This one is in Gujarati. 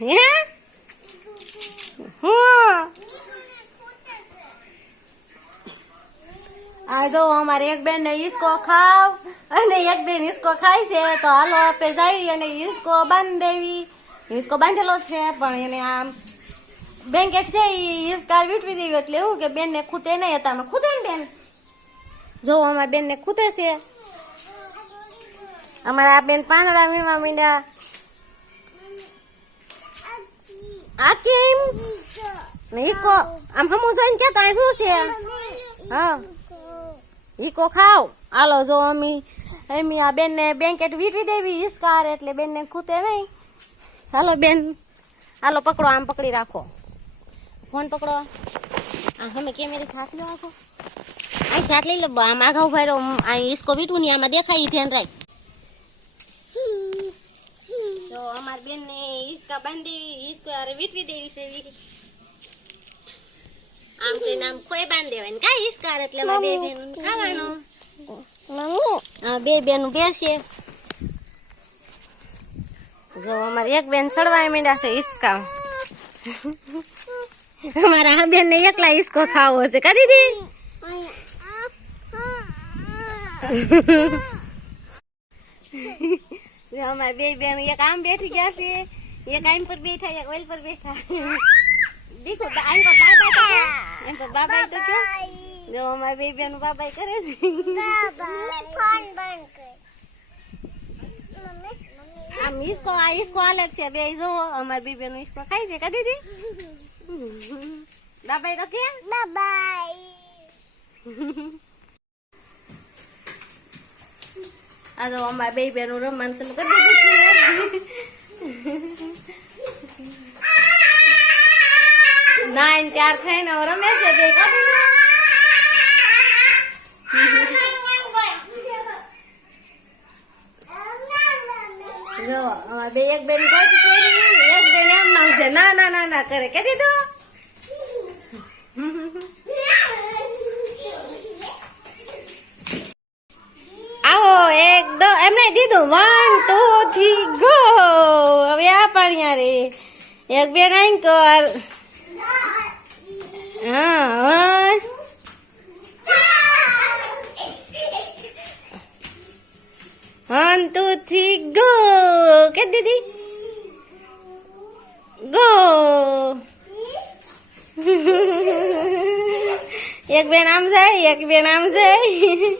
હે હું આ જો અમારે એક બેન ને ઈસકો ખાવ અને એક બેન ઈસકો ખાય છે, તો હાલો આપણે જઈ અને ઈસકો બાંધી દેવી. ઈસકો બાંધેલો છે પણ એને આમ બ્લેન્કેટ છે એ ઈસકા વીટવી દેવી, એટલે એવું કે બેન ને ખૂતે નહીં હતા. ખૂતે ને બેન જો અમારા બેન ને ખૂતે છે. અમારા બેન પાંદડા વીણવા માંડ્યા. આ કેમ ઈકો આમ હમું જોઈને કે કાંઈ શું છે? હા ઈકો ખાવ. હાલો જો અમી આ બેન ને બ્લેન્કેટ વીટવી દેવી ઈસકાર, એટલે બેન ને ખૂતે નહીં. હાલો બેન હાલો પકડો, આમ પકડી રાખો, ફોન પકડો. આ અમે કેમેરા હાથ લો આખો આ હાથ લઈ લો, આમ આગા ઉભા રહો. આ ઈસકો વીટવું નહીં, આમાં દેખાય ધ્યાન રાખ. તો અમારી બેન ને ઈસકા બાંધી દેવી, ઈસકો અરે વીટવી દેવી છે. આમ તો નામ કોઈ બાંધી દેવાય ને કાંઈ ઈસકાર, એટલે બે બેન ખાવાનું. હા બે બેન બેસે. જો અમારે એક બેન ચડવા માંડ્યા છે ઈસકા. અમારા આ બેન ને એકલા ઈસકો ખાવો છે. કરી દી અમારે બે બેન એક આમ બેઠી ગયા છે, એક આઈન પર બેઠા, એક ઓઇલ પર બેઠા. દીખો આઈન પર બાબાઈ તો કે, આઈન પર બાબાઈ તો કે. જો અમારે બે બેન બાબાઈ કરે છે. આમ ઈસકો આ ઈસકો હાલે છે બે. જો અમારે બે બેન ઈસકો ખાય છે. કરી દી બાબાઈ તો કે બાબાઈ. આ જો અમારે બે બેનું રમવાનું ચાલુ કરી દીધું છે. નાઈન 4 થઈને રમે છે બે. જો અમારે બે એક બેન કોઈ એક બેન એમ નામ છે ના ના ના ના કરે. કે દીધું આવો એક દો એમને દીધું 1 2 3 ગો. હવે આ પાણ્યા રે એક બેન આઈન કર. હા 1 2 3 ગો. કે દીદી ગો. એક બેન આમ જાય, એક બેન આમ જાય.